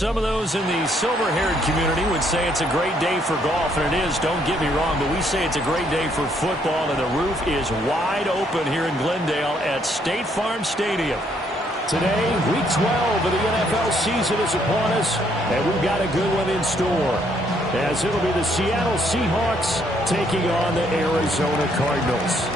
Some of those in the silver-haired community would say it's a great day for golf, and it is, don't get me wrong, but we say it's a great day for football, and the roof is wide open here in Glendale at State Farm Stadium. Today, Week 12 of the NFL season is upon us, and we've got a good one in store, as it'll be the Seattle Seahawks taking on the Arizona Cardinals.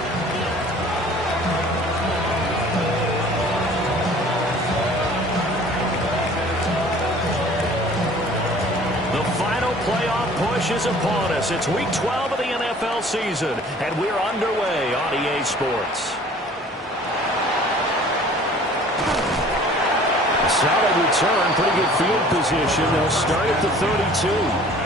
Playoff push is upon us. It's Week 12 of the NFL season, and we're underway on EA Sports. A solid return, pretty good field position. They'll start at the 32.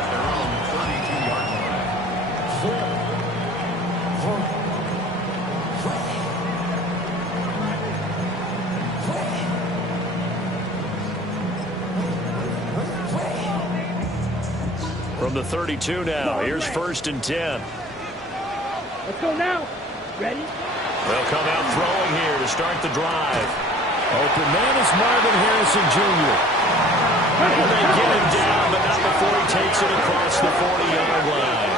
From the 32 now, here's 1st and 10. Let's go now. Ready? They'll come out throwing here to start the drive. Open man is Marvin Harrison Jr. And they get him down, but not before he takes it across the 40-yard line.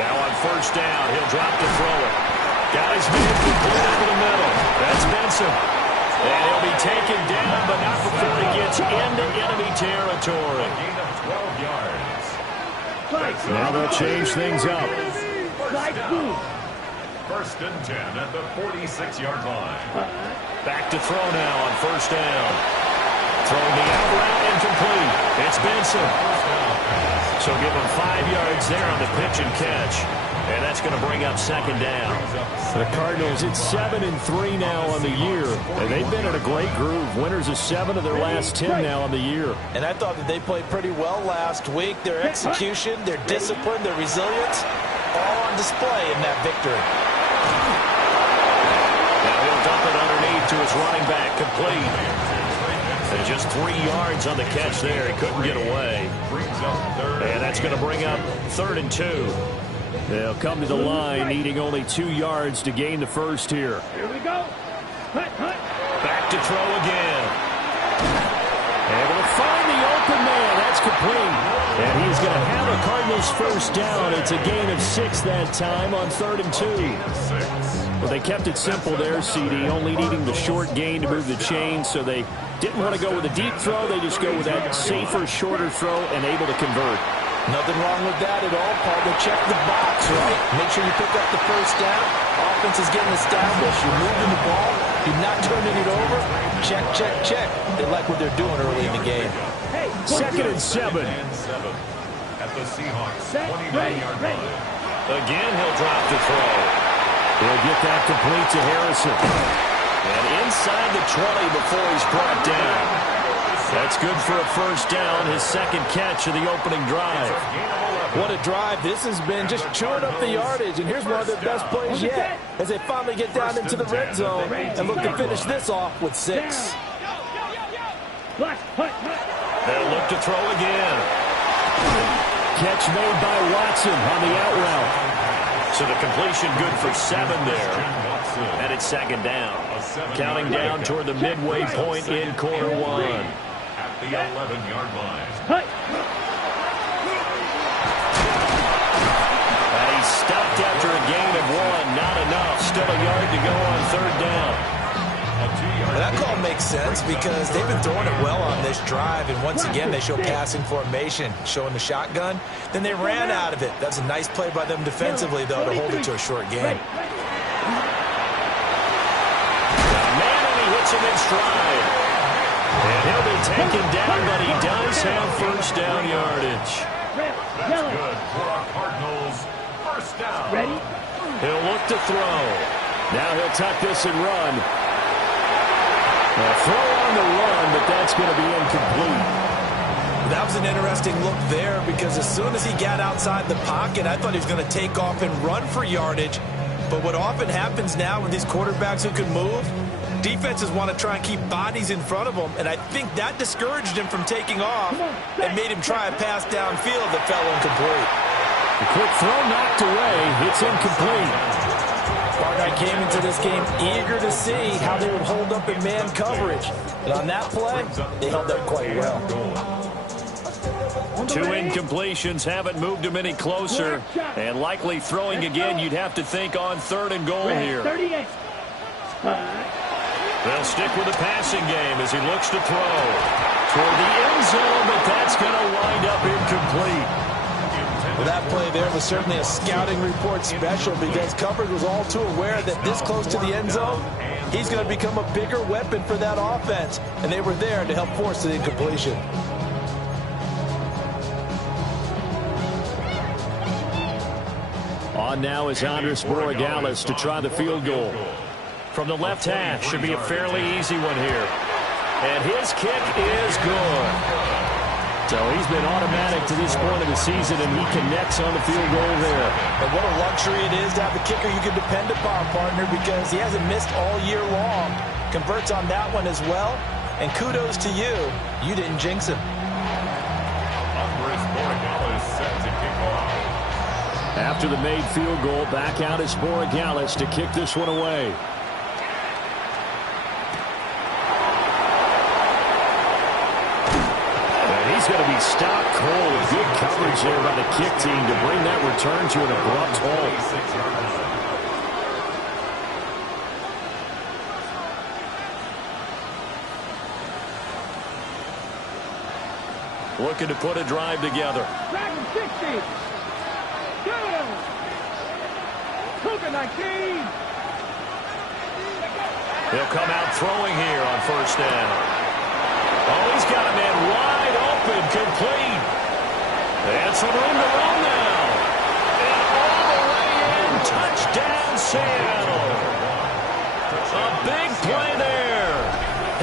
Now on 1st down, he'll drop to throw it. Got his man complete over the middle. That's Benson. And he'll be taken down, but not before he gets into enemy territory. Gain of 12 yards. Now they'll change things up. 1st and 10 at the 46-yard line. Back to throw now on 1st down. Throwing the out route incomplete. It's Benson. So give him 5 yards there on the pitch and catch. And that's going to bring up 2nd down. The Cardinals, it's 7-3 now on the year. And they've been in a great groove. Winners of 7 of their last 10 now on the year. And I thought that they played pretty well last week. Their execution, their discipline, their resilience, all on display in that victory. Now he'll dump it underneath to his running back, complete. And just 3 yards on the catch there. He couldn't get away. And that's going to bring up 3rd and 2. They'll come to the line, needing only 2 yards to gain the first here. Here we go. Back to throw again. Able to find the open man. That's complete. And he's going to have a Cardinals 1st down. It's a gain of 6 that time on 3rd and 2. Well, they kept it simple there, CD, only needing the short gain to move the chain, so they didn't want to go with a deep throw. They just go with that safer, shorter throw and able to convert. Nothing wrong with that at all, Paul. They check the box, right? Make sure you pick up the 1st down. Offense is getting established. You're moving the ball. You're not turning it over. Check, check, check. They like what they're doing early in the game. 2nd and 7. At the Seahawks 29-yard line. Again, he'll drop the throw. He'll get that complete to Harrison. And inside the 20 before he's brought down. That's good for a 1st down, his 2nd catch of the opening drive. What a drive. This has been just chewing up the yardage, and here's one of their best plays yet as they finally get down into the red zone and look to finish this off with 6. They'll look to throw again. Catch made by Watson on the out route. So the completion good for 7 there. And it's 2nd down. Counting down toward the midway point in quarter 1. At the 11-yard line. And he's stopped after a gain of 1. Not enough. Still a yard to go on 3rd down. That call makes sense because they've been throwing it well on this drive, and once again they show passing formation, showing the shotgun. Then they ran out of it. That's a nice play by them defensively, though, to hold it to a short game. Man, and he hits him in stride. And he'll be taken down, but he does have 1st down yardage. That's good for our Cardinals. 1st down. Ready? He'll look to throw. Now he'll tuck this and run. A throw on the run, but that's going to be incomplete. That was an interesting look there because as soon as he got outside the pocket, I thought he was going to take off and run for yardage. But what often happens now with these quarterbacks who can move, defenses want to try and keep bodies in front of them, and I think that discouraged him from taking off and made him try a pass downfield that fell incomplete. The quick throw knocked away. It's incomplete. Partner, I came into this game eager to see how they would hold up in man coverage. And on that play, they held up quite well. 2 incompletions haven't moved him any closer. And likely throwing again, you'd have to think on 3rd and goal here. They'll stick with the passing game as he looks to throw toward the end zone, but that's going to wind up incomplete. Well, that play there was certainly a scouting report special because coverage was all too aware that this close to the end zone, he's going to become a bigger weapon for that offense, and they were there to help force the incompletion. On now is Andres Borregales to try the field goal. From the left half, should be a fairly easy one here. And his kick is good. So he's been automatic to this point of the season, and he connects on the field goal there. And what a luxury it is to have a kicker you can depend upon, partner, because he hasn't missed all year long. Converts on that one as well, and kudos to you. You didn't jinx him. After the made field goal, back out is Borregales to kick this one away. He's going to be stopped cold. Good coverage there by the kick team to bring that return to an abrupt halt. Looking to put a drive together. 60. Go! Cougar 19. He'll come out throwing here on 1st down. Oh, he's got a man wide open, complete. And some room to run now. And all the way in, touchdown Seattle. A big play there.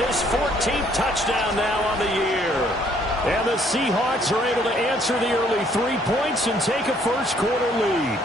His 14th touchdown now on the year. And the Seahawks are able to answer the early 3 points and take a first-quarter lead.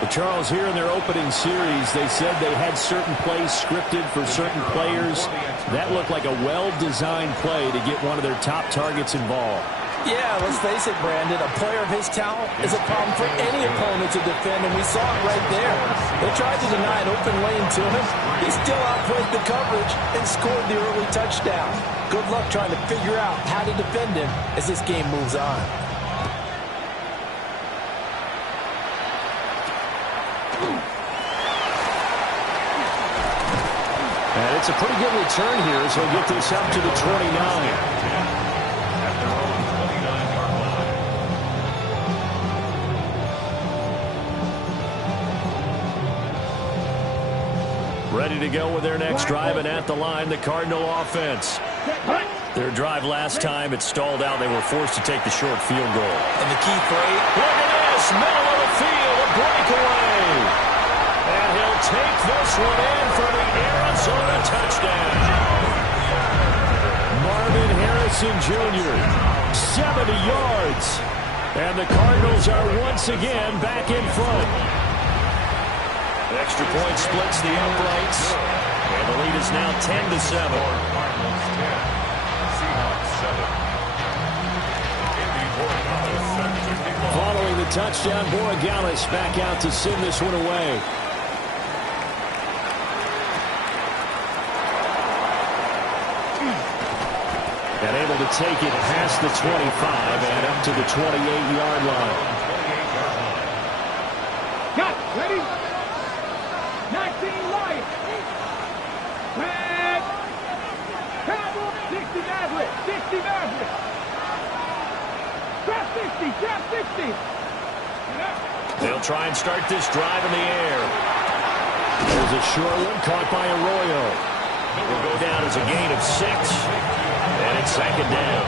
But Charles, here in their opening series, they said they had certain plays scripted for certain players. That looked like a well-designed play to get one of their top targets involved. Yeah, let's face it, Brandon. A player of his talent is a problem for any opponent to defend, and we saw it right there. They tried to deny an open lane to him. He still outplayed the coverage and scored the early touchdown. Good luck trying to figure out how to defend him as this game moves on. And it's a pretty good return here, so he'll get this up to the 29. Ready to go with their next drive, and at the line, the Cardinal offense. Their drive last time, it stalled out. They were forced to take the short field goal. And the key phrase, look at this, middle of the field, a breakaway. And he'll take this one in for the Arizona touchdown. Marvin Harrison Jr., 70 yards. And the Cardinals are once again back in front. Extra point splits the uprights. And the lead is now 10-7. Following the touchdown, Borregales back out to send this one away. And able to take it past the 25 and up to the 28-yard line. Got ready. 19 Lions. Red. Cowboy. 60 Maverick. 60 Maverick. Trap 60. Trap 60. They'll try and start this drive in the air. There's a short one caught by Arroyo. It will go down as a gain of 6. And it's 2nd down.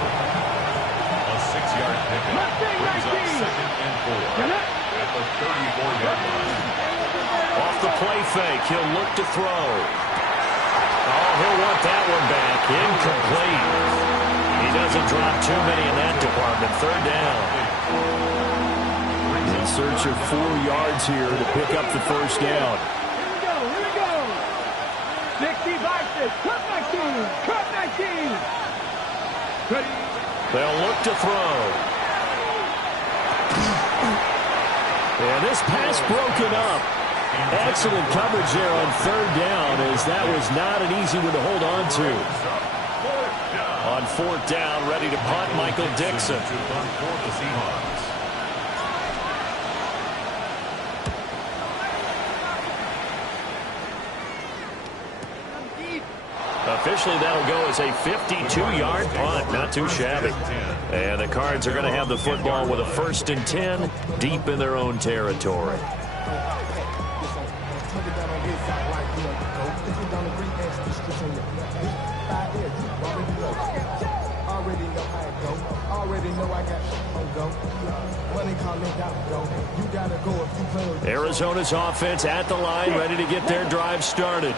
A 6-yard pickup. Brings up 2nd and 4 at the 34-yard line. Off the play fake, he'll look to throw. Oh, he'll want that one back. Incomplete. He doesn't drop too many in that department. 3rd down. In search of 4 yards here to pick up the 1st down. Here we go. 60 boxes. Cut 19. Cut 19. Ready. They'll look to throw. And this pass broken up. Excellent coverage there on third down, as that was not an easy one to hold on to. On fourth down, ready to punt, Michael Dixon. Officially, that'll go as a 52-yard punt. Not too shabby. And the Cards are going to have the football with a 1st and 10 deep in their own territory. Arizona's offense at the line, ready to get their drive started.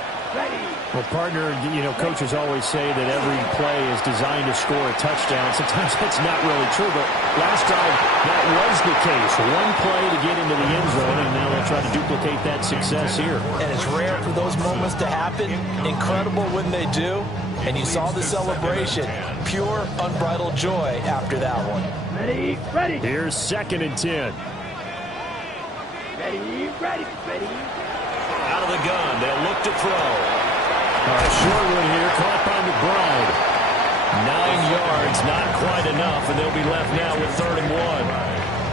Well, partner, coaches always say that every play is designed to score a touchdown. Sometimes that's not really true, but last time that was the case. One play to get into the end zone, and now they'll try to duplicate that success here. And it's rare for those moments to happen. Incredible when they do. And you saw the celebration. Pure, unbridled joy after that one. Ready, ready. Here's 2nd and 10. Ready, ready, ready. Out of the gun, they'll look to throw. Short one here, caught by McBride. 9 yards, not quite enough, and they'll be left now with 3rd and 1.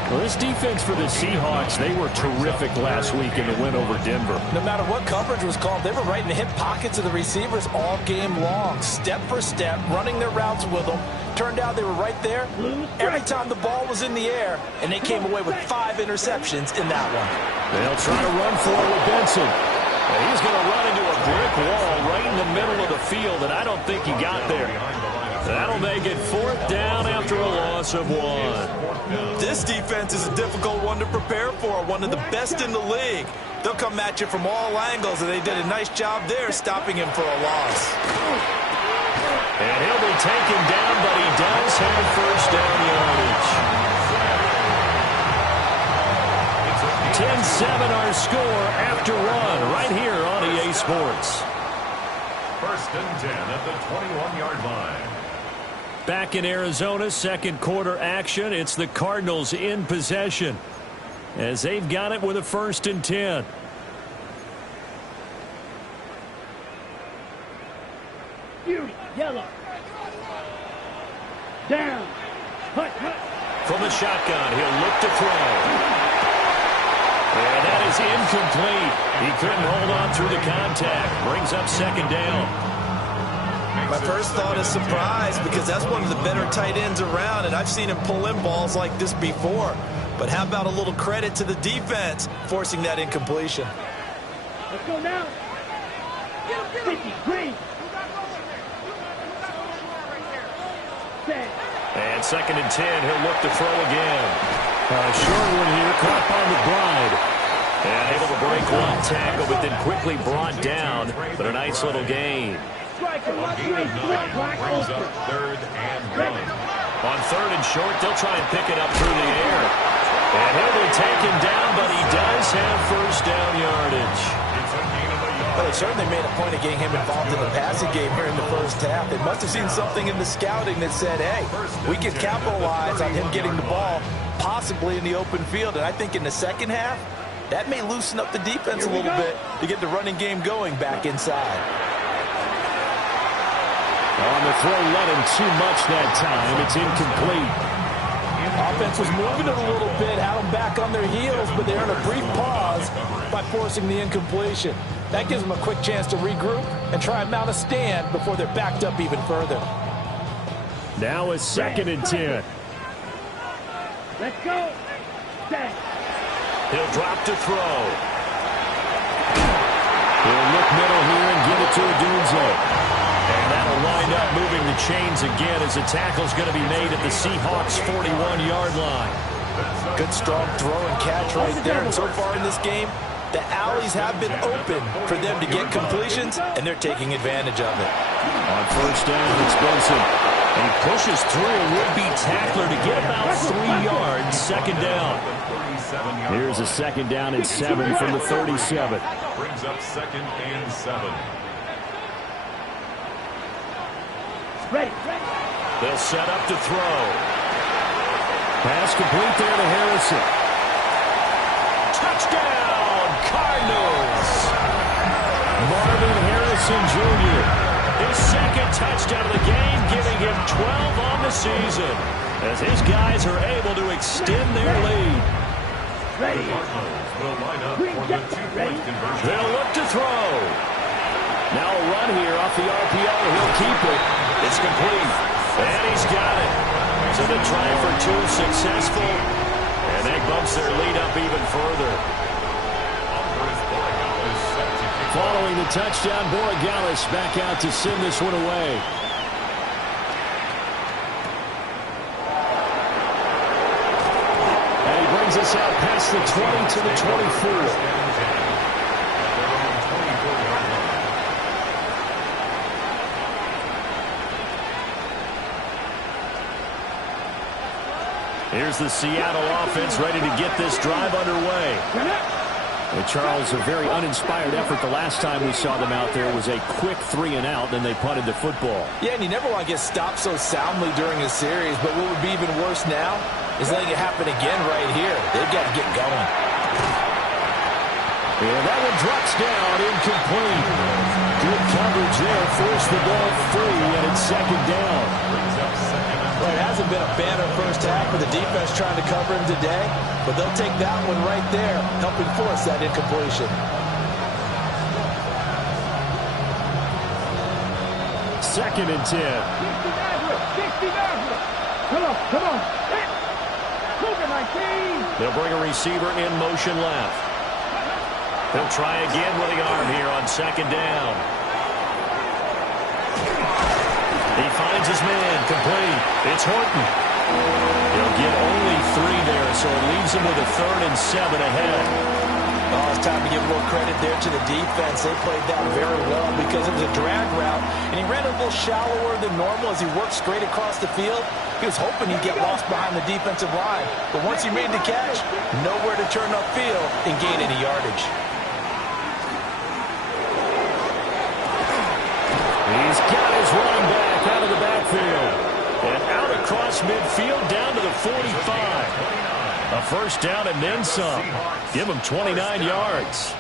Well, this defense for the Seahawks, they were terrific last week in the win over Denver. No matter what coverage was called, they were right in the hip pockets of the receivers all game long, step for step, running their routes with them. Turned out they were right there every time the ball was in the air, and they came away with 5 interceptions in that one. They'll try to run for it with Benson. He's going to run into a brick wall right in the middle of the field, and I don't think he got there. That'll make it 4th down after a loss of 1. This defense is a difficult one to prepare for, one of the best in the league. They'll come at you from all angles, and they did a nice job there stopping him for a loss. And he'll be taken down, but he does have 1st down yardage. 10-7 our score after 1 right here on EA Sports. 1st and 10 at the 21-yard line. Back in Arizona, 2nd quarter action. It's the Cardinals in possession as they've got it with a 1st and 10. Yellow. Down. Hut, hut. From the shotgun, he'll look to throw. And that is incomplete. He couldn't hold on through the contact. Brings up 2nd down. My first thought is surprise, because that's one of the better tight ends around, and I've seen him pull in balls like this before. But how about a little credit to the defense forcing that incompletion? Let's go now. 50, green. And 2nd and 10, he'll look to throw again. Short one here, caught by McBride. And able to break one tackle, but then quickly brought down. But a nice little gain. Brings up 3rd and 1. On 3rd and short, they'll try and pick it up through the air. And he'll be taken down, but he does have 1st down yardage. Well, they certainly made a point of getting him involved in the passing game here in the first half. They must have seen something in the scouting that said, hey, we can capitalize on him getting the ball possibly in the open field. And I think in the second half, that may loosen up the defense a little bit to get the running game going back inside. On the throw, let him too much that time. It's incomplete. Offense was moving it a little bit, had them back on their heels, but they're in a brief pause by forcing the incompletion. That gives them a quick chance to regroup and try and mount a stand before they're backed up even further. Now a 2nd and 10. Let's go. Set. He'll drop to throw. He'll look middle here and give it to Odunze. And that'll wind up moving the chains again as the tackle's going to be made at the Seahawks' 41-yard line. Good strong throw and catch right there. And so far in this game, the alleys have been open for them to get completions, and they're taking advantage of it. On 1st down, it's Benson. And he pushes through a would-be tackler to get about 3 yards. 2nd down. Here's a 2nd down and 7 from the 37. Brings up 2nd and 7. Ready. They'll set up to throw. Pass complete there to Harrison. Touchdown, Cardinals! Marvin Harrison Jr., his second touchdown of the game, giving him 12 on the season, as his guys are able to extend their lead. Ready. Will line up for the two-point conversion. They'll look to throw. Now a run here off the RPO. He'll keep it. It's complete. And he's got it. So the try for two successful. And that bumps their lead up even further. Following the touchdown, Borregales back out to send this one away. And he brings us out past the 20 to the 24. Here's the Seattle offense ready to get this drive underway. And Charles, a very uninspired effort the last time we saw them out there was a quick 3-and-out, then they punted the football. Yeah, and you never want to get stopped so soundly during a series, but what would be even worse now is letting it happen again right here. They've got to get going. Yeah, that one drops down, incomplete. Good coverage there, forced the ball free, and it's second down. Well, it hasn't been a banner first half for the defense trying to cover him today, but they'll take that one right there, helping force that incompletion. Second and 10. 60 Nazareth. Come on, come on. Cougar 19. They'll bring a receiver in motion left. He'll try again with the arm here on second down. He finds his man, complete. It's Horton. He'll get only 3 there, so it leaves him with a 3rd and 7 ahead. Oh, it's time to give more credit there to the defense. They played that very well because it was a drag route, and he ran a little shallower than normal as he worked straight across the field. He was hoping he'd get lost behind the defensive line, but once he made the catch, nowhere to turn upfield and gain any yardage. He's got his running back out of the backfield. And out across midfield down to the 45. A first down and then some. Give him 29 yards.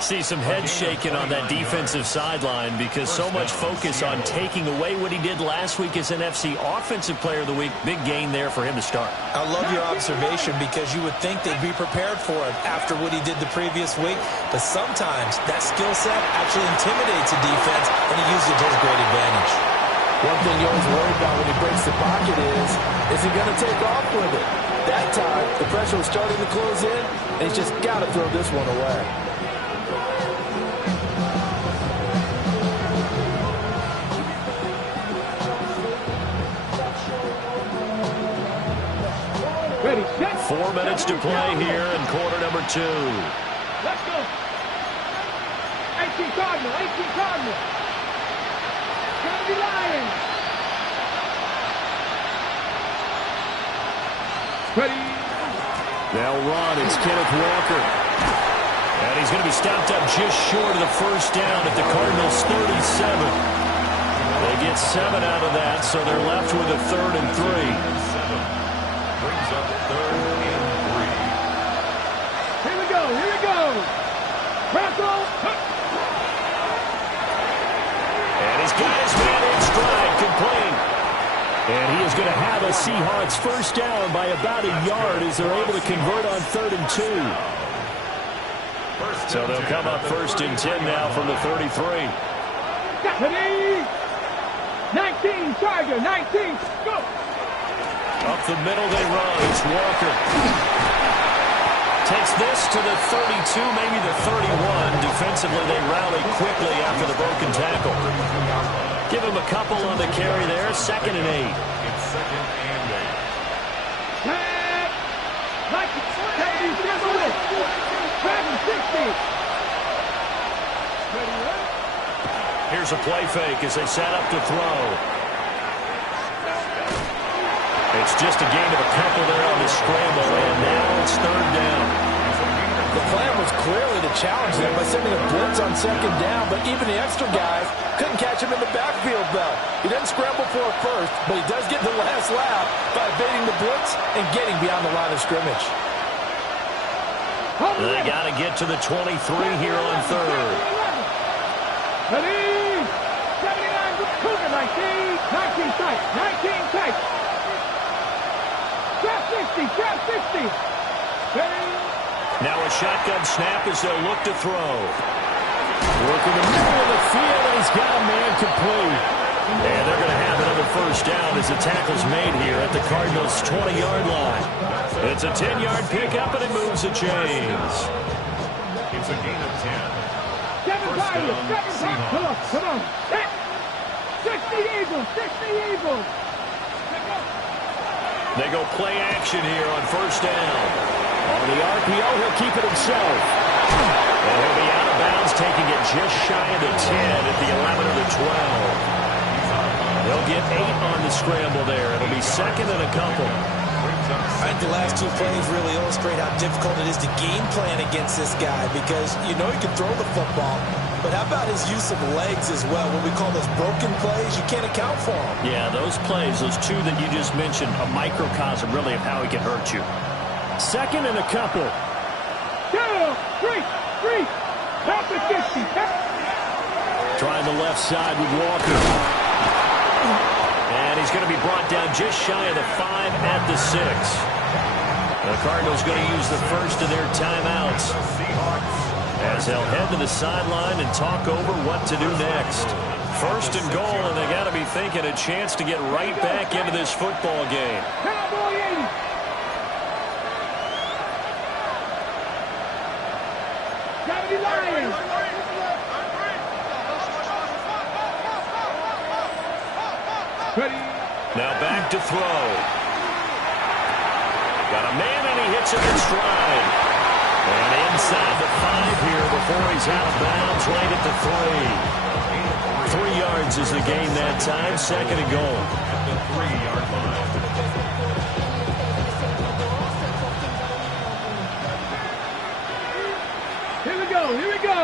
See some head shaking on that defensive sideline because so much focus on taking away what he did last week as NFC Offensive Player of the Week. Big gain there for him to start. I love your observation because you would think they'd be prepared for him after what he did the previous week. But sometimes that skill set actually intimidates a defense, and he uses it to his great advantage. One thing you always worry about when he breaks the pocket is he going to take off with it? That time, the pressure was starting to close in, and he's just got to throw this one away. Ready, set. 4 minutes to play here in quarter number 2. Let's go. 18 Cardinal, 18 Cardinal. Gotta be lying. Ready. They'll run. It's Kenneth Walker. And he's going to be stopped up just short of the first down at the Cardinals' 37. They get 7 out of that, so they're left with a 3rd and 3. Brings up 3rd and 3. Here we go, here we go. Bronco. And he's got his man in stride, complete. And he is going to have a Seahawks first down by about a yard as they're able to convert on 3rd and 2. So they'll come up 1st and 10 now from the 33. 19, Charger, 19, go. Up the middle they run. It's Walker. Takes this to the 32, maybe the 31. Defensively, they rally quickly after the broken tackle. Give him a couple on the carry there. 2nd and 8. It's 2nd and 8. Like, Teddy's still with it. 60. Here's a play fake as they set up to throw. It's just a gain of a couple there on the scramble, and now it's 3rd down. The plan was clearly to challenge them by sending a blitz on 2nd down, but even the extra guys couldn't catch him in the backfield, though. He doesn't scramble for it first, but he does get the last lap by evading the blitz and getting beyond the line of scrimmage. They got to get to the 23 here on third. Ready? 79, Cougar 19, 19 tight, 19 tight. Trap 60, trap 60. Ready? Now a shotgun snap as they'll look to throw. Working the middle of the field, and he's got a man complete. And they're going to have another first down as the tackle's made here at the Cardinals' 20-yard line. It's a 10-yard pickup, and it moves the chains. It's a gain of 10. Seven Tigers, come on. 60 Eagles, 60 Eagles. They go play action here on first down. On the RPO, he'll keep it himself. And he'll be out of bounds, taking it just shy of the 10 at the 11 or the 12. They'll get 8 on the scramble there. It'll be second and a couple. I think the last two plays really illustrate how difficult it is to game plan against this guy because you know he can throw the football, but how about his use of legs as well? What we call those broken plays, you can't account for them. Yeah, those plays, those two that you just mentioned, a microcosm really of how he can hurt you. Second and a couple. 2, 3. Half the 50. Trying the left side with Walker. And he's going to be brought down just shy of the 5 at the 6. The Cardinals going to use the first of their timeouts as they'll head to the sideline and talk over what to do next. First and goal, and they got to be thinking a chance to get right back into this football game. Cowboy 80. Gotta be Lions. Ready? Now back to throw. Got a man, and he hits it in stride. And inside the 5 here before he's out of bounds, right at the 3. 3 yards is the gain that time. Second and goal. At the 3-yard line. Here we go.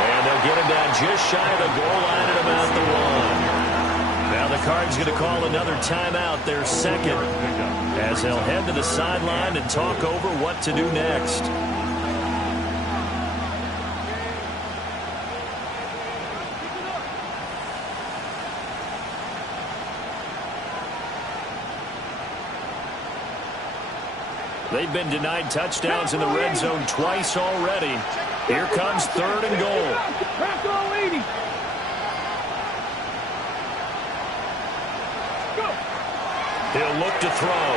And they'll get him down just shy of the goal line at about the 1. Now the Cards going to call another timeout, their second, as they'll head to the sideline and talk over what to do next. They've been denied touchdowns in the red zone twice already. Here comes third and goal. He'll look to throw.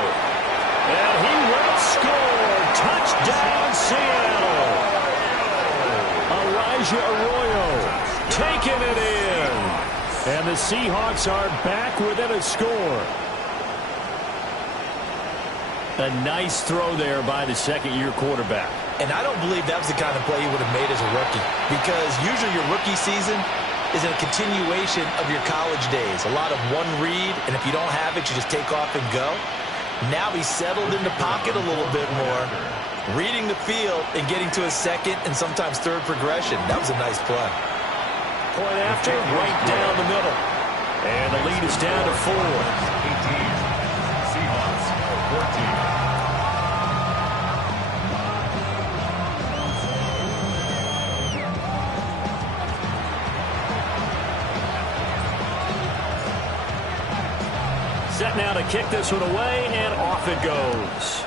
And he will score. Touchdown, Seattle. Elijah Arroyo taking it in. And the Seahawks are back within a score. A nice throw there by the second-year quarterback. And I don't believe that was the kind of play he would have made as a rookie because usually your rookie season is a continuation of your college days. A lot of one read, and if you don't have it, you just take off and go. Now he's settled in the pocket a little bit more, reading the field and getting to a second and sometimes third progression. That was a nice play. Point after, right down the middle. And the lead is down to 4. 18. Seahawks 14. Set now to kick this one away, and off it goes.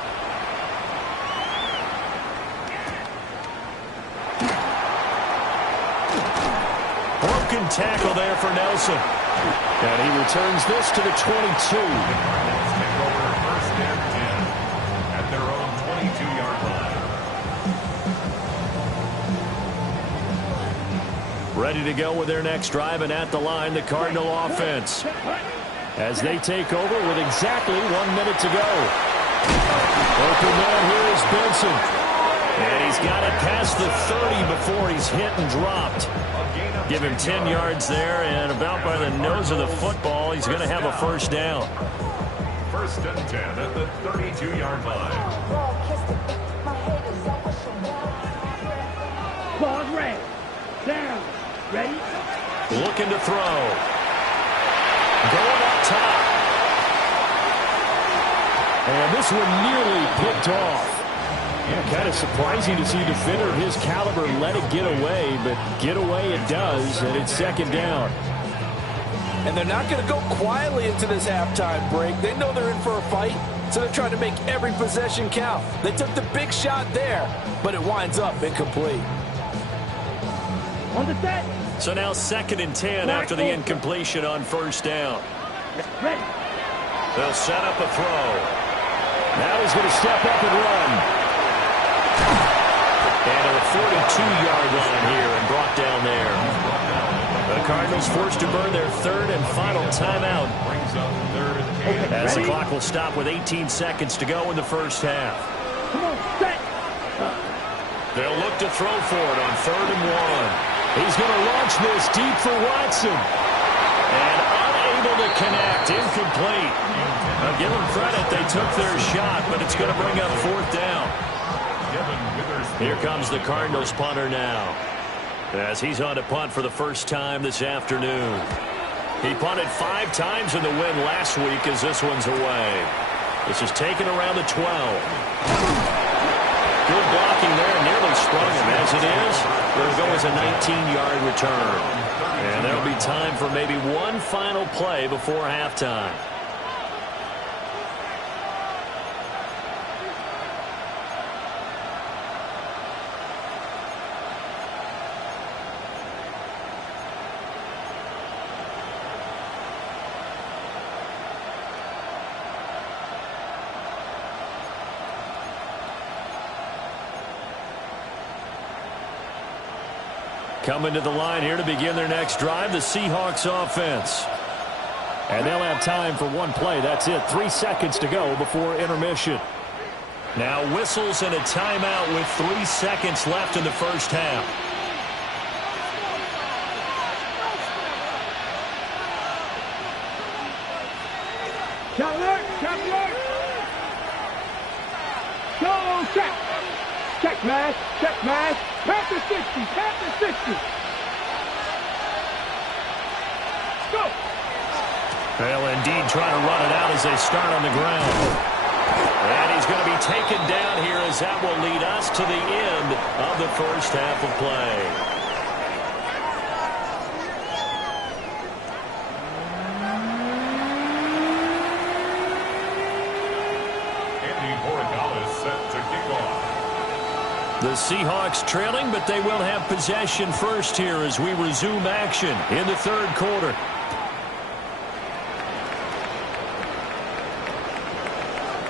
Broken tackle there for Nelson. And he returns this to the 22. Take over first and 10 at their own 22-yard line. Ready to go with their next drive, and at the line, the Cardinal offense. As they take over with exactly 1 minute to go. Open man here is Benson. And he's got it past the 30 before he's hit and dropped. Give him 10 yards there, and about by the nose of the football, he's going to have a first down. First and 10 at the 32-yard line. Ball red. Down. Ready? Looking to throw. Going up top. And this one nearly picked off. Kind of surprising to see a defender of his caliber let it get away, but get away it does, and it's second down. And they're not going to go quietly into this halftime break. They know they're in for a fight, so they're trying to make every possession count. They took the big shot there, but it winds up incomplete. On the set. So now 2nd and 10 after the incompletion on first down. Ready. They'll set up a throw. Now he's going to step up and run. And to the 42-yard line here and brought down there. The Cardinals forced to burn their 3rd and final timeout. As the clock will stop with 18 seconds to go in the first half. Come on, set. They'll look to throw for it on 3rd and 1. He's going to launch this deep for Watson. And unable to connect. Incomplete. Now give them credit. They took their shot, but it's going to bring up 4th down. Here comes the Cardinals punter now, as he's on to punt for the first time this afternoon. He punted 5 times in the win last week as this one's away. This is taken around the 12. Good blocking there, nearly sprung him. As it is, it'll go as a 19-yard return. And there'll be time for maybe one final play before halftime. Coming to the line here to begin their next drive, the Seahawks offense. And they'll have time for one play. That's it. 3 seconds to go before intermission. Now whistles and a timeout with 3 seconds left in the first half. Shot alert, shot alert. Go, check. Check, mash, check, mash. Pass the 60, pass the 60. Go. They'll indeed try to run it out as they start on the ground. And he's going to be taken down here as that will lead us to the end of the first half of play. The Seahawks trailing, but they will have possession first here as we resume action in the 3rd quarter.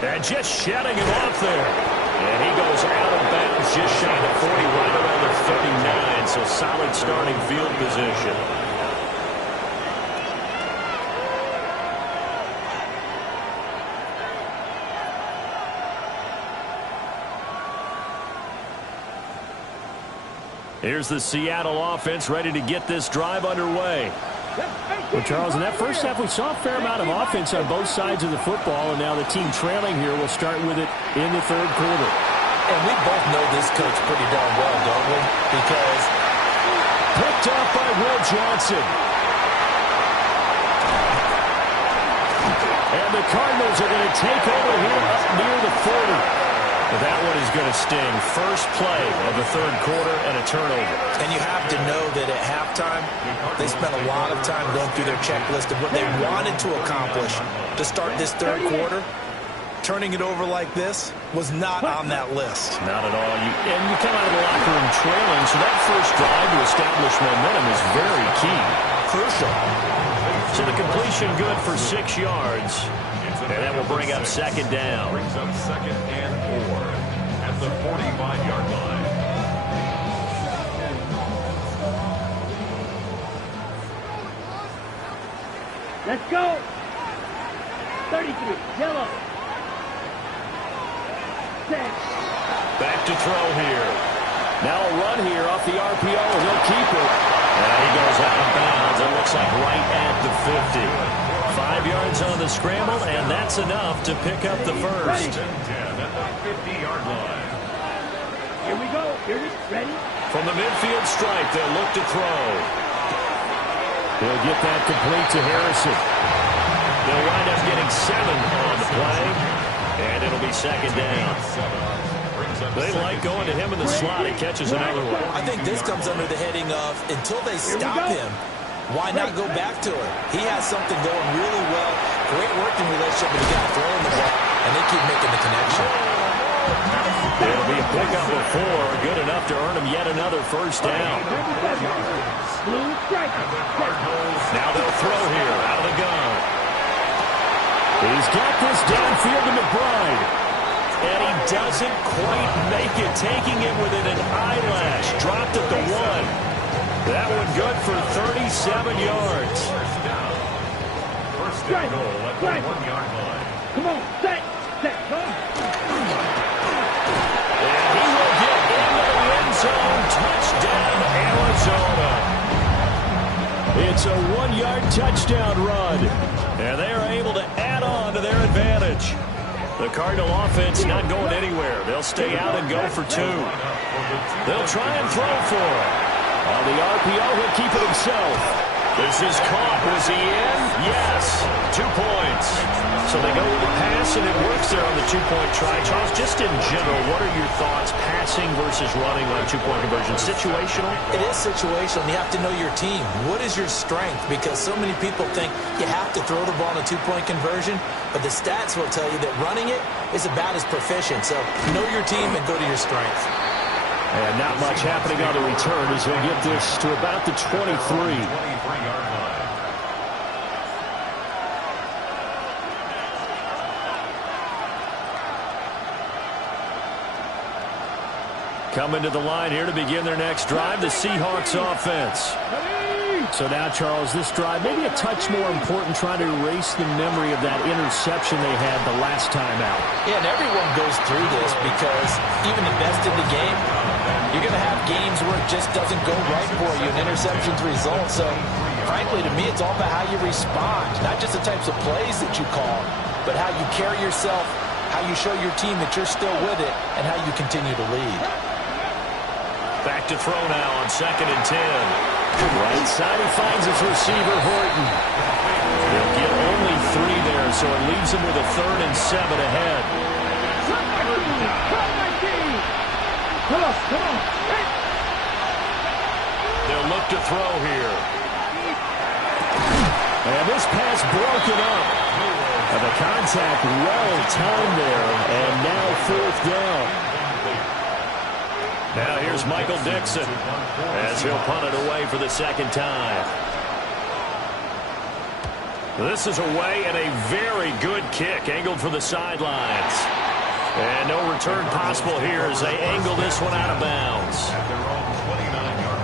And just shutting him off there. And he goes out of bounds just shy of 40, right around the 39. So solid starting field position. Here's the Seattle offense ready to get this drive underway. Well, Charles, in that first half, we saw a fair amount of offense on both sides of the football, and now the team trailing here will start with it in the 3rd quarter. And we both know this coach pretty darn well, don't we? Because picked up by Will Johnson. And the Cardinals are going to take over here up near the 40. But that one is going to sting. First play of the 3rd quarter and a turnover. And you have to know that at halftime, they spent a lot of time going through their checklist of what they wanted to accomplish to start this 3rd quarter. Turning it over like this was not on that list. Not at all. And you come out of the locker room trailing, so that first drive to establish momentum is very key. Crucial. So the completion good for 6 yards. And that will bring up 2nd down. Brings up 2nd and 4 at the 45-yard line. Let's go. 33, yellow. 10. Back to throw here. Now a run here off the RPO. He'll keep it. And he goes out of bounds. It looks like right at the 50. 5 yards on the scramble, and that's enough to pick up the first. 10 at the 50-yard line. Here we go. Here it is. Ready? From the midfield stripe, they'll look to throw. He'll get that complete to Harrison. They'll wind up getting 7 on the play. And it'll be second down. They like going to him in the slot. He catches another one. I think this comes under the heading of, until they stop him, why not go back to it? He has something going really well. Great working relationship with the guy throwing the ball, and they keep making the connection. It'll be a pickup of 4, good enough to earn him yet another first down. Now they'll throw here out of the gun. He's got this downfield to McBride. And he doesn't quite make it, taking it within an eyelash. Dropped at the 1. That one good for 37 yards. First down goal at the 1-yard line. Come on, set, come. And he will get into the end zone. Touchdown, Arizona. It's a 1-yard touchdown run. And they are able to add on to their advantage. The Cardinal offense not going anywhere. They'll stay out and go for 2. They'll try and throw for it. On the RPO, he'll keep it himself. This is caught. Was he in? Yes. 2 points. So they go with the pass, and it works there on the 2-point try. Charles, just in general, what are your thoughts passing versus running on 2-point conversion? Situational? It is situational. You have to know your team. What is your strength? Because so many people think you have to throw the ball on a 2-point conversion, but the stats will tell you that running it is about as proficient. So know your team and go to your strength. And not much happening on the return as he'll get this to about the 23. 23-yard line. Coming to the line here to begin their next drive, the Seahawks offense. So now, Charles, this drive maybe a touch more important, trying to erase the memory of that interception they had the last time out. Yeah, and everyone goes through this because even the best in the game, you're going to have games where it just doesn't go right for you, and interceptions result. So, frankly, to me, it's all about how you respond, not just the types of plays that you call, but how you carry yourself, how you show your team that you're still with it, and how you continue to lead. Back to throw now on 2nd and 10. Right side, he finds his receiver, Horton. He'll get only 3 there, so it leaves him with a 3rd and 7 ahead. Come on. They'll look to throw here. And this pass broken up. And the contact well timed there, and now 4th down. Now here's Michael Dixon as he'll punt it away for the 2nd time. This is away and a very good kick angled for the sidelines. And no return possible here as they angle this one out of bounds. At their own 29-yard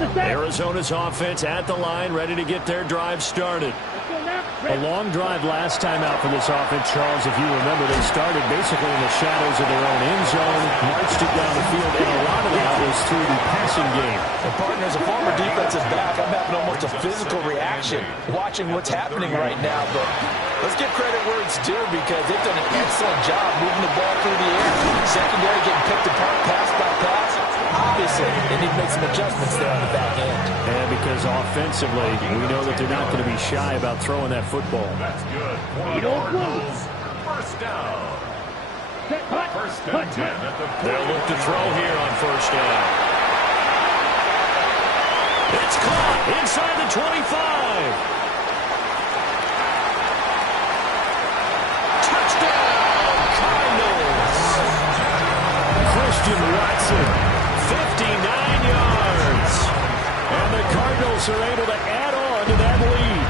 line. Arizona's offense at the line, ready to get their drive started. A long drive last time out for this offense, Charles. If you remember, they started basically in the shadows of their own end zone, marched it down the field, and a lot of that was through the passing game. And partner, as a former defensive back, I'm having almost a physical reaction watching what's happening right now. But let's give credit where it's due because they've done an excellent job moving the ball through the air. Secondary getting picked apart pass by pass. Obviously, they need to make some adjustments there on the back end. And because offensively, we know that they're not going to be shy about throwing that football. That's good. First down. First and 10 at the 40. They'll look to throw here on 1st down. It's caught inside the 25. Touchdown, Cardinals. Christian Watson, 59 yards. And the Cardinals are able to add on to that lead.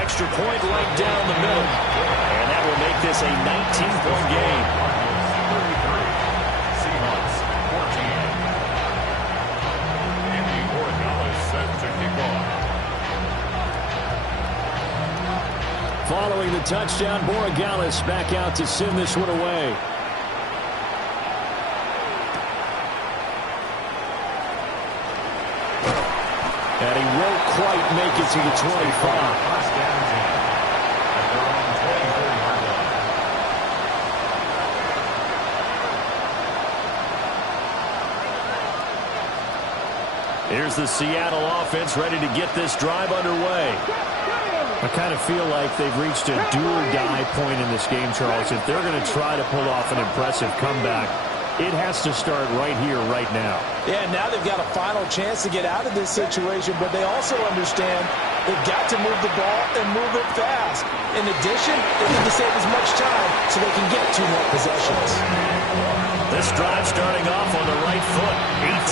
Extra point right down the middle. And that will make this a 19-point game. 33. Seahawks 14. Andy Borregales set to kick off. Following the touchdown, Borregales back out to send this one away. And he won't quite make it to the 25. Here's the Seattle offense ready to get this drive underway. I kind of feel like they've reached a do-or-die point in this game, Charles. If they're going to try to pull off an impressive comeback, it has to start right here, right now. Yeah, now they've got a final chance to get out of this situation, but they also understand they've got to move the ball and move it fast. In addition, they need to save as much time so they can get 2 more possessions. This drive starting off on the right foot,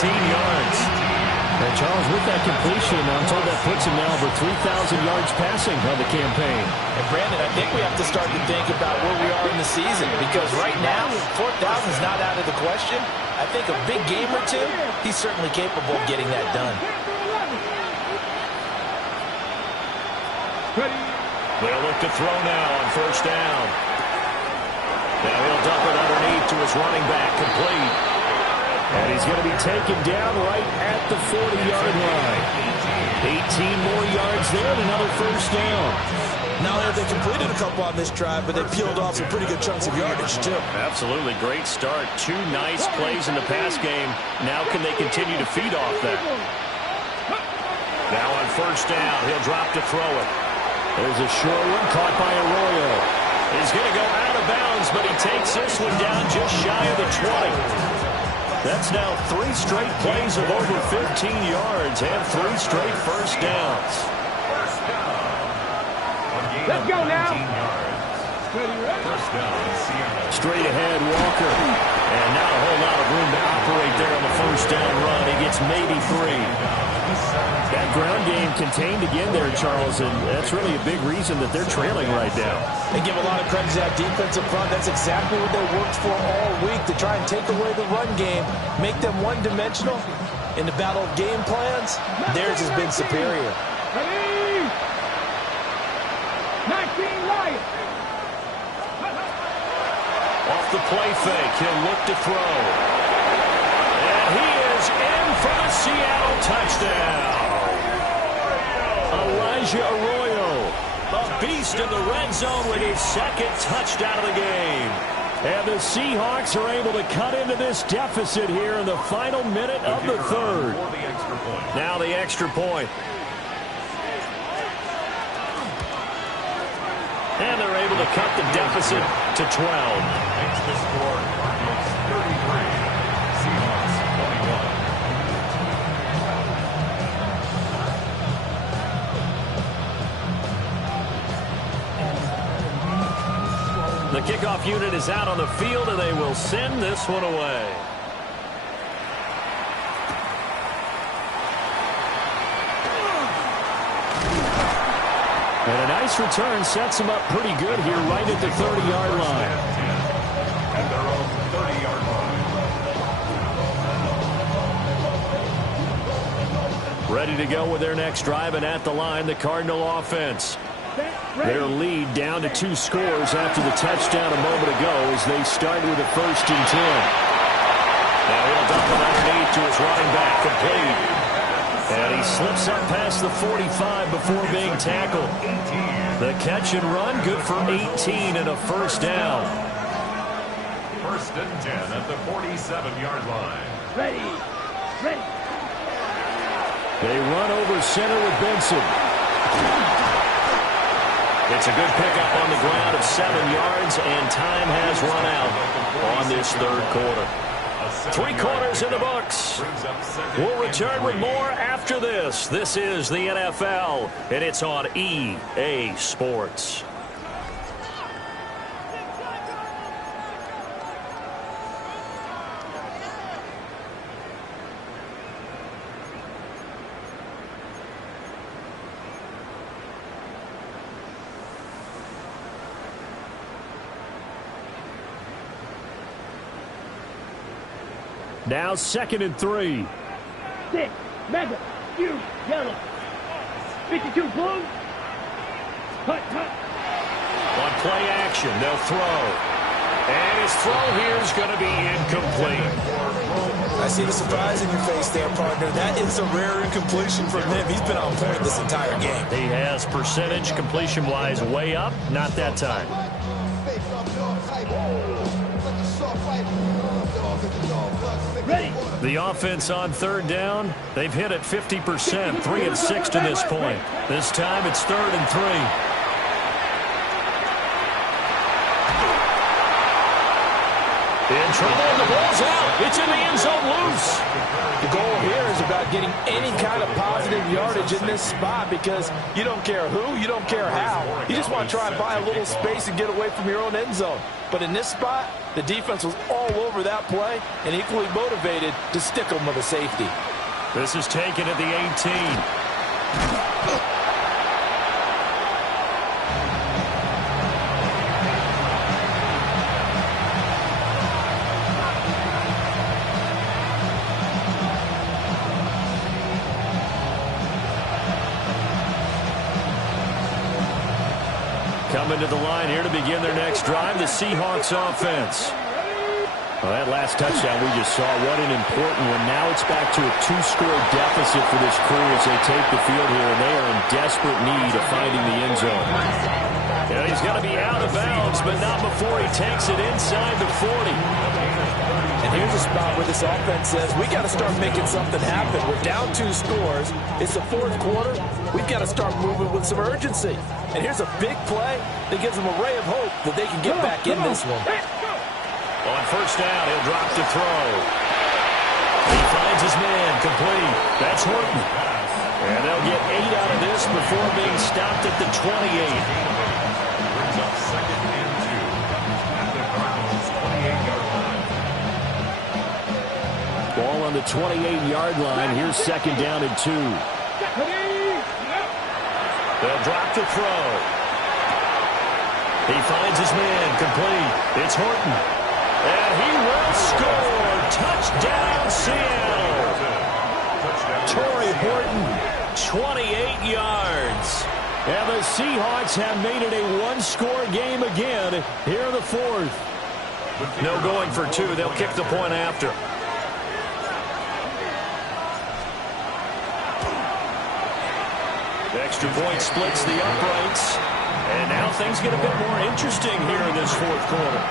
18 yards. And Charles, with that completion, I'm told that puts him now over 3,000 yards passing on the campaign. And Brandon, I think we have to start to think about where we are in the season, because right now, 4,000 is not out of the question. I think a big game or two, he's certainly capable of getting that done. They'll look to throw now on first down. Now he'll dump it underneath to his running back, complete. And he's going to be taken down right at the 40-yard line. 18 more yards there and another first down. Not only have they completed a couple on this drive, but they peeled off some pretty good chunks of yardage, too. Absolutely great start. 2 nice plays in the pass game. Now can they continue to feed off that? Now on first down, he'll drop to throw it. There's a short one caught by Arroyo. He's going to go out of bounds, but he takes this one down just shy of the 20. That's now 3 straight plays of over 15 yards and 3 straight first downs. Let's go now. Straight ahead, Walker. And not a whole lot of room to operate there on the first down run. He gets maybe 3. That ground game contained again there, Charles, and that's really a big reason that they're trailing right now. They give a lot of credit to that defensive front. That's exactly what they worked for all week, to try and take away the run game, make them one-dimensional. In the battle of game plans, theirs has been superior. Ready? 19 Lions. Off the play fake, he'll look to throw. And he is in for the Seattle touchdown. Arroyo, a beast in the red zone with his 2nd touchdown of the game. And the Seahawks are able to cut into this deficit here in the final minute of the 3rd. Now the extra point. And they're able to cut the deficit to 12. Makes the score Cardinals 33, Seahawks 21. The kickoff unit is out on the field, and they will send this one away. And a nice return sets them up pretty good here right at the 30-yard line. At their own 30-yard line. Ready to go with their next drive, and at the line, the Cardinal offense. Their lead down to 2 scores after the touchdown a moment ago as they start with a 1st and 10. Now he'll dump it underneath to his running back, complete. And he slips up past the 45 before being tackled. The catch and run, good for 18 and a first down. 1st and 10 at the 47-yard line. Ready. They run over center with Benson. It's a good pickup on the ground of 7 yards, and time has run out on this 3rd quarter. 3 quarters in the books. We'll return with more after this. This is the NFL, and it's on EA Sports. Now 2nd and 3. 6, mega, huge, yellow. 52 blue. Hut. On play action, they'll throw. And his throw here is going to be incomplete. I see the surprise in your face there, partner. That is a rare incompletion from him. He's been on point this entire game. He has percentage completion-wise way up. Not that time. The offense on third down, they've hit it 50%, 3 of 6 to this point. This time it's 3rd and 3. In trouble, and the ball's out. It's in the end zone loose. The goal here is about getting any kind of positive yardage in this spot because you don't care who, you don't care how. You just want to try and buy a little space and get away from your own end zone. But in this spot, the defense was all over that play and equally motivated to stick them with a safety. This is taken at the 18. Coming to the line here to begin their next drive, the Seahawks offense. Well, that last touchdown we just saw, what an important one. Now it's back to a 2-score deficit for this crew as they take the field here, and they are in desperate need of finding the end zone. Yeah, he's got to be out of bounds, but not before he takes it inside the 40. And here's a spot where this offense says, we got to start making something happen. We're down 2 scores. It's the 4th quarter. We've got to start moving with some urgency. And here's a big play that gives them a ray of hope that they can get back in this one. On first down, he'll drop to throw. He finds his man, complete. That's Horton. And they'll get 8 out of this before being stopped at the 28. Brings up 2nd and 2 at the Browns' 28-yard line. Ball on the 28-yard line. Here's 2nd down and 2. They'll drop to throw. He finds his man, complete. It's Horton. And he will score. Touchdown, Seattle. Torrey Horton, 28 yards. And the Seahawks have made it a 1-score game again here in the 4th. No going for 2. They'll kick the point after. The extra point splits the uprights. And now things get a bit more interesting here in this 4th quarter.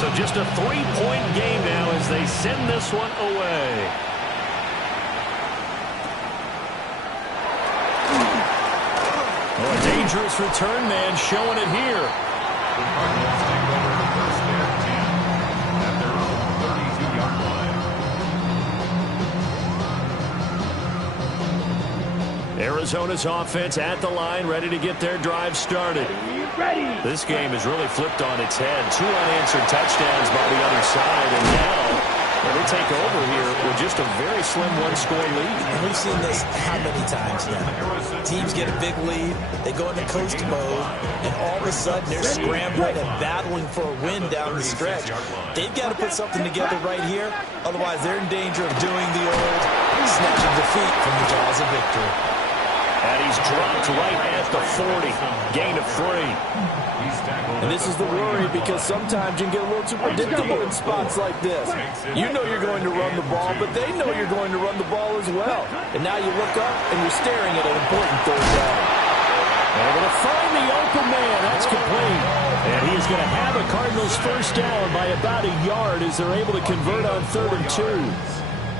So just a 3-point game now as they send this one away. Oh, a dangerous return man showing it here. The Cardinals take over the 1st and 10 at their own 32-yard line. Arizona's offense at the line, ready to get their drive started. This game is really flipped on its head. 2 unanswered touchdowns by the other side, and now they take over here with just a very slim 1-score lead. And we've seen this how many times now? Teams get a big lead, they go into coast mode, and all of a sudden they're scrambling and battling for a win down the stretch. They've got to put something together right here, otherwise they're in danger of doing the old snatching defeat from the jaws of victory. And he's dropped right at the 40. Gain of 3. And this is the worry because sometimes you can get a little too predictable in spots like this. You know you're going to run the ball, but they know you're going to run the ball as well. And now you look up and you're staring at an important 3rd down. Able to find the open man. That's complete. And he's going to have a Cardinals 1st down by about a yard as they're able to convert on 3rd and 2.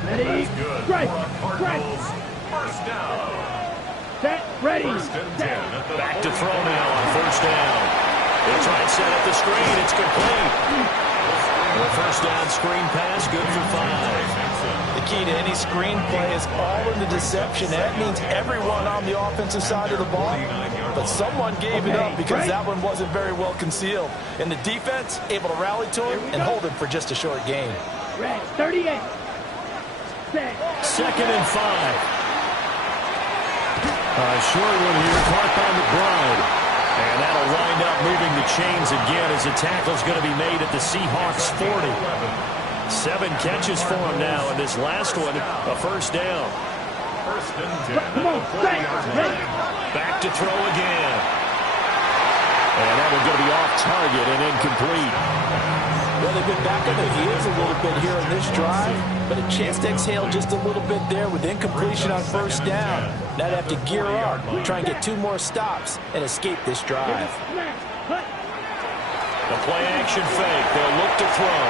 Ready, strike, Cardinals 1st down. set, ready, 1st and 10 at the Back to throw now on 1st down. They try and set up the screen. It's complete. The 1st down screen pass, good for 5. The key to any screen play is all in the deception. That means everyone on the offensive side of the ball. But someone gave it up because that one wasn't very well concealed. And the defense able to rally to him and hold him for just a short gain. red, 38, set, 2nd and 5. Short one here, caught by McBride. And that'll wind up moving the chains again as the tackle's going to be made at the Seahawks 40. 7 catches for him now, and this last one, a 1st down. 1st and 10 come on, set, ready, Back to throw again. And that one going to be off target and incomplete. Well, they've been back on their heels a little bit here in this drive, but a chance to exhale just a little bit there with incompletion on first down. Now they have to gear up, try and get 2 more stops, and escape this drive. The play-action fake. They'll look to throw.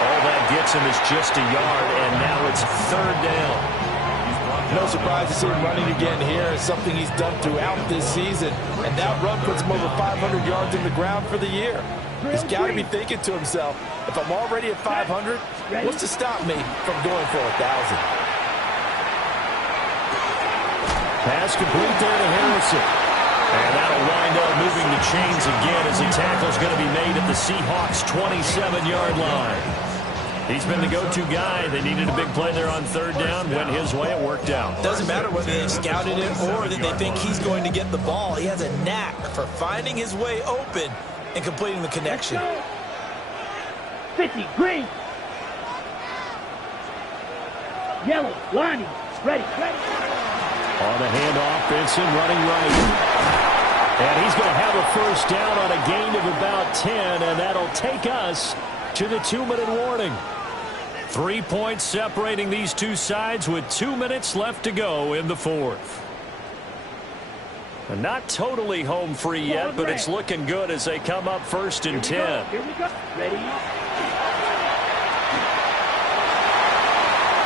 All that gets him is just a yard, and now it's 3rd down. No surprise to see him running again here. It's something he's done throughout this season. And that run puts him over 500 yards in the ground for the year. He's got to be thinking to himself, if I'm already at 500, what's to stop me from going for 1,000? Pass complete there to Harrison. And that'll wind up moving the chains again as the tackle's going to be made at the Seahawks' 27-yard line. He's been the go-to guy. They needed a big play there on 3rd down. Went his way. It worked out. Doesn't matter whether they scouted it or that they think he's going to get the ball. He has a knack for finding his way open and completing the connection. 50, green. Yellow, lining, ready. On the handoff, Benson running right. And he's going to have a first down on a gain of about 10, and that'll take us to the 2-minute warning. 3 points separating these two sides with 2 minutes left to go in the 4th. And not totally home free yet, but it's looking good as they come up 1st and 10. Here we go. Ready.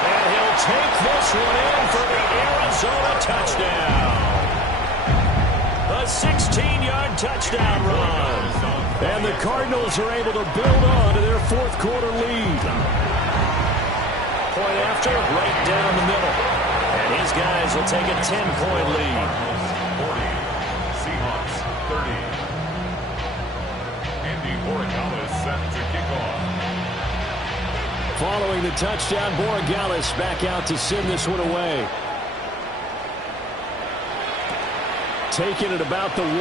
And he'll take this one in for the Arizona touchdown. A 16-yard touchdown run. And the Cardinals are able to build on to their 4th quarter lead. Point after, right down the middle. And his guys will take a 10-point lead. 40, Seahawks 30. Andy Borregales set to kick off. Following the touchdown, Borregales back out to send this one away. Taking it about the 1.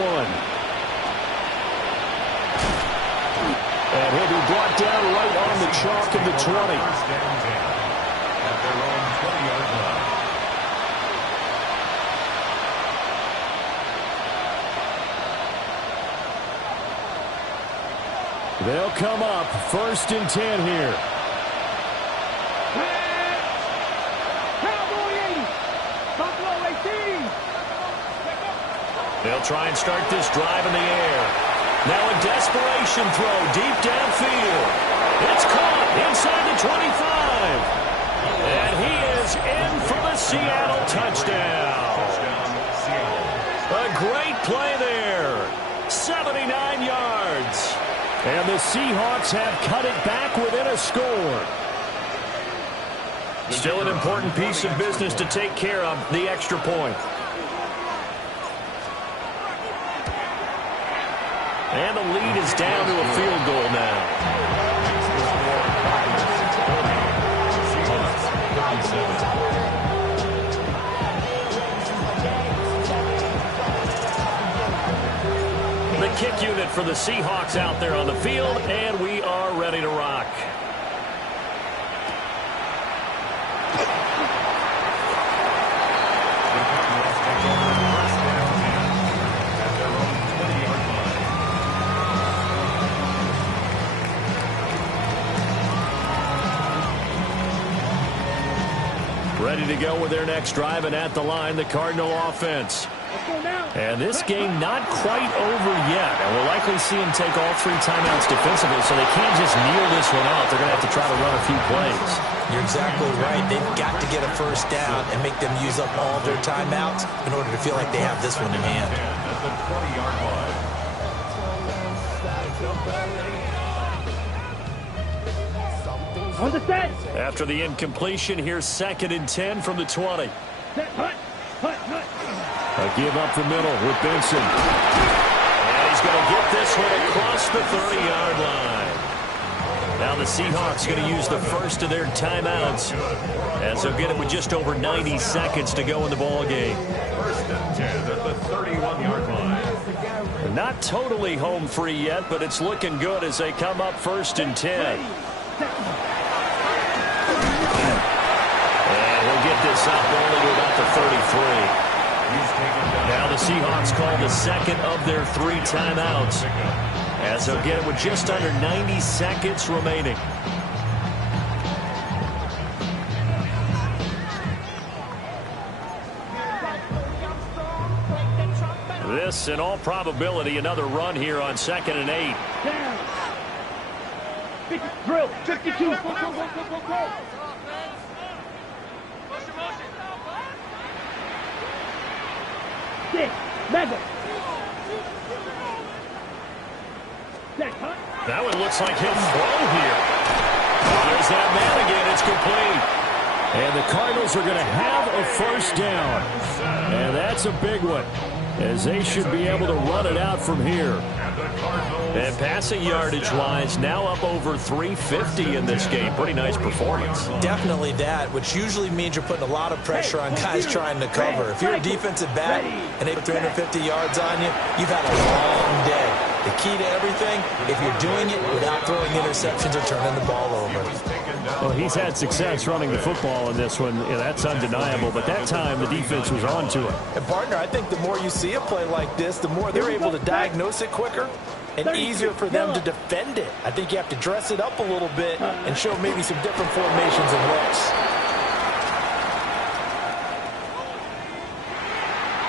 And he'll be brought down right on the chalk of the 20. At their own 20-yard line. They'll come up 1st and 10 here. Cowboy 80. Buffalo 18. They'll try and start this drive in the air. Now a desperation throw deep downfield. It's caught inside the 25. And he is in for the Seattle touchdown. A great play there. 79 yards. And the Seahawks have cut it back within a score. Still an important piece of business to take care of, the extra point. And the lead is down to a field goal now. The kick unit for the Seahawks out there on the field, and we are ready to rock. Ready to go with their next drive, and at the line, the Cardinal offense. And this game not quite over yet, and we'll likely see them take all 3 timeouts defensively, so they can't just kneel this one out. They're going to have to try to run a few plays. You're exactly right. They've got to get a first down and make them use up all their timeouts in order to feel like they have this one in hand. At the 20-yard line. On the set. After the incompletion, here's 2nd and 10 from the 20. Set, hut. A give up the middle with Benson. And he's going to get this one across the 30-yard line. Now the Seahawks going to use the first of their timeouts as they'll get it with just over 90 seconds to go in the ball game. 1st and 10 at the 31-yard line. Not totally home free yet, but it's looking good as they come up 1st and 10. And he'll get this up only to about the 33. Now the Seahawks call the second of their 3 timeouts, as they'll get it with just under 90 seconds remaining. This, in all probability, another run here on 2nd and 8. Down. Drill. 52. Go, go, go, go, go, go. Six. Mega. That one looks like he'll throw here. Oh, there's that man again. It's complete. And the Cardinals are going to have a first down. And that's a big one, as they should be able to run it out from here. And passing yardage-wise, now up over 350 in this game. Pretty nice performance. Definitely that, which usually means you're putting a lot of pressure on guys trying to cover. If you're a defensive back and they put 350 yards on you, you've had a long day. The key to everything, if you're doing it without throwing interceptions or turning the ball over. Well, he's had success running the football in this one. Yeah, that's undeniable. But that time, the defense was on to it. And, partner, I think the more you see a play like this, the more they're able to diagnose it quicker and easier for them to defend it. I think you have to dress it up a little bit and show maybe some different formations and looks.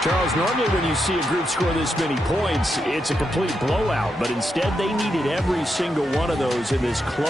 Charles, normally when you see a group score this many points, it's a complete blowout. But instead, they needed every single one of those in this close